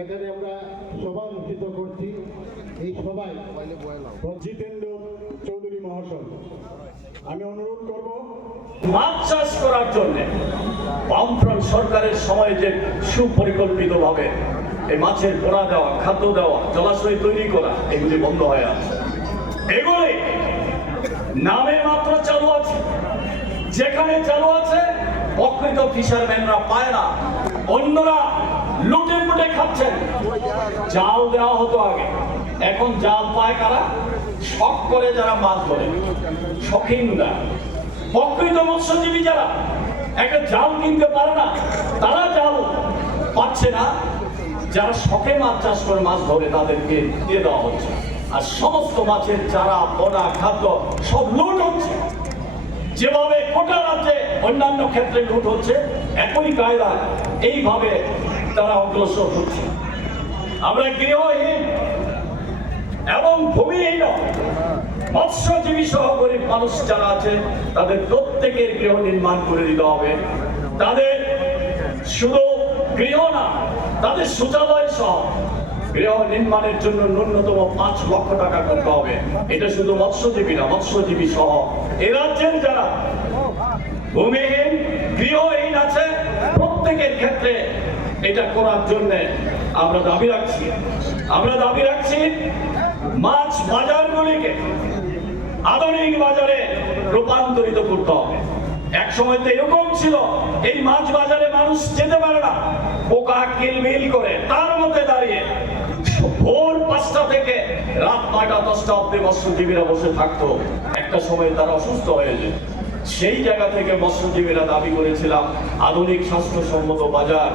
এখানে আমরা সভা অনুষ্ঠিত করছি। এই সভায় জিতেন্দ্র চৌধুরী মহাশয়। আমি অনুরোধ করব, মাছ চাষ করার জন্য বামফ্রন্ট সরকারের সময় যে সুপরিকল্পিত ভাবে এই মাছের পোড়া দেওয়া, খাদ্য দেওয়া, জলাশয় তৈরি করা, এগুলি বন্ধ হয়ে আছে। এগুলি নামে মাত্র চালু আছে। যেখানে চালু আছে, প্রকৃত ফিশারম্যানরা পায় না। অন্যরা লুটে পুটে খাচ্ছেন। জাল দেওয়া হতো আগে। এখন জাল পায় কারা? শখ করে যারা মাছ ধরে। শখিনরা। প্রকৃত মৎস্যজীবী যারা, একটা জাল কিনতে পারে না, তারা জাল পাচ্ছে না। যারা শখে মাছ চাষ করে, মাছ ধরে, তাদেরকে দিয়ে দেওয়া হচ্ছে। আর সমস্ত মাছের চারা পোনা খাদ্য সব লুট হচ্ছে। যেভাবে কোটা রাজ্যে অন্যান্য ক্ষেত্রে লুট হচ্ছে, একই কায়দা এইভাবে তারা অগ্রসর হচ্ছে। আমরা গৃহহীন এবং ভূমিহীন মৎস্যজীবী সহ গরিব মানুষ যারা আছে, তাদের প্রত্যেকের গৃহ নির্মাণ করে দিতে হবে। তাদের শুধু গৃহ না, তাদের শৌচালয় সহ গৃহ নির্মাণের জন্য ন্যূনতম পাঁচ লক্ষ টাকা করতে হবে। এটা শুধু মৎস্যজীবী না, মৎস্যজীবী সহ এ রাজ্যের যারা ভূমিহীন, গৃহহীন আছে, প্রত্যেকের ক্ষেত্রে এটা করার জন্য আমরা দাবি রাখছি। আমরা দাবি রাখছি মাছ বাজারগুলিকে আধুনিক বাজারে রূপান্তরিত করতে হবে। এক সময় তো এরকম ছিল, এই মাছ বাজারে মানুষ যেতে পারে না। পোকা কিলমিল করে তার মধ্যে দাঁড়িয়ে ভোর পাঁচটা থেকে রাত নয়টা, দশটা অব্দি মৎস্যজীবীরা বসে থাকতো। একটা সময় তারা অসুস্থ হয়ে যেত। সেই জায়গা থেকে মৎস্যজীবীরা দাবি করেছিলাম, আধুনিক স্বাস্থ্যসম্মত বাজার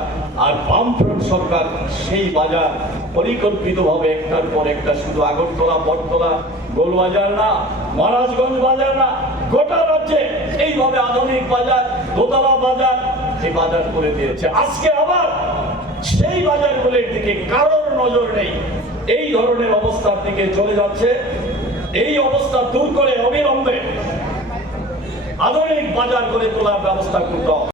আর বামফ্রন্ট সরকার সেই বাজার পরিকল্পিতভাবে একটার পর একটা শুধু আগরতলা, বটতলা, গোলবাজার না, মহারাজগঞ্জ বাজার না, গোটা রাজ্যে এইভাবে আধুনিক বাজার, দোতলা বাজার এই বাজার করে দিয়েছে। আজকে আবার সেই বাজারগুলির দিকে কারোর নজর নেই। এই ধরনের অবস্থার দিকে চলে যাচ্ছে। এই অবস্থা দূর করে অবিলম্বে আধুনিক বাজার করে তোলার ব্যবস্থা করতে